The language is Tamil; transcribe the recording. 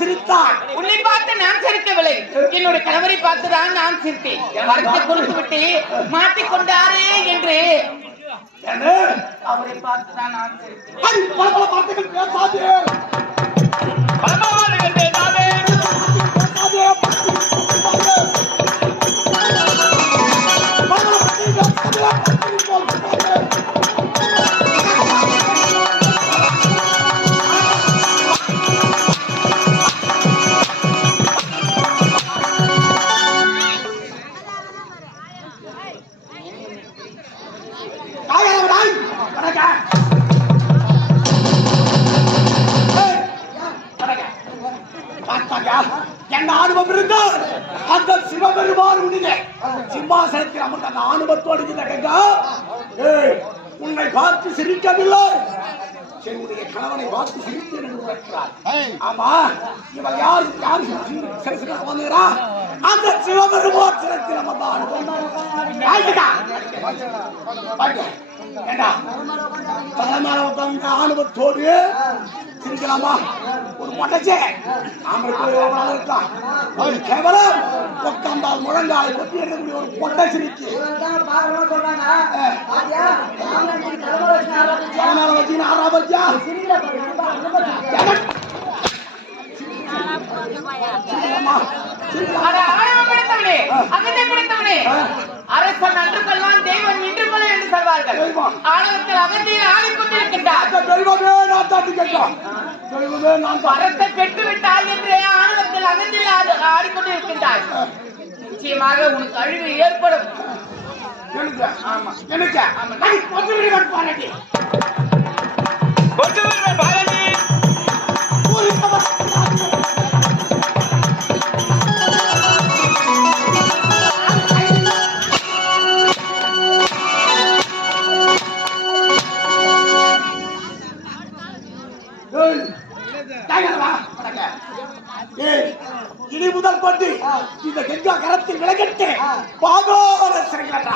சிரித்தார். உன்னை பார்த்து நான் சிரிக்கவில்லை, என்னுடைய கணவரை பார்த்துதான் நான் சிரித்தேன். வரத்தை கொடுத்து விட்டு மாட்டிக்கொண்டாரே என்று அவரை பார்த்துதான் நான் சிரித்தேன். வார்த்தைகள் பேசாதே. என்ன அனுபவம் இருந்தால் அந்த சிவபெருமான் உன்னிலே சிம்மாசனத்தில் அமர்ந்த அந்த அனுபவத்தோடு உன்னை பார்த்து சிரிக்கவில்லை, என்னுடைய கணவனை பார்த்து சிரித்தேன் என்று உரைக்கிறார். ஆமா, இவள் யார் வந்துகிறா? அந்த சிவபெருமான் சிரத்தில் அமர்ந்த அனுபவம். அனுபவத்தோடு சிரிக்கலாமா? ஒரு மொட்டச்சே இருக்கலாம், கேவலம் உட்கார்ந்தால் முழங்காலை கொட்டி எடுக்கக்கூடிய ஒரு பொட்டை சிரிச்சு அரசன் அன்று கொள்வான், தெய்வம் இன்று கொள்ள என்று சொல்வார்கள். ஆணவத்தில் அகத்தியில் ஆடிக்கொண்டிருக்கின்றார். அரசை பெற்றுவிட்டால் என்றே ஆணவத்தில் அகத்தில் ஆடிக்கொண்டிருக்கின்றார். நிச்சயமாக உனக்கு அழிவு ஏற்படும். இனி முதல் கொண்டு இந்த கங்கா கரத்தில் விளக்கட்டு பாகோர சிறங்கடா.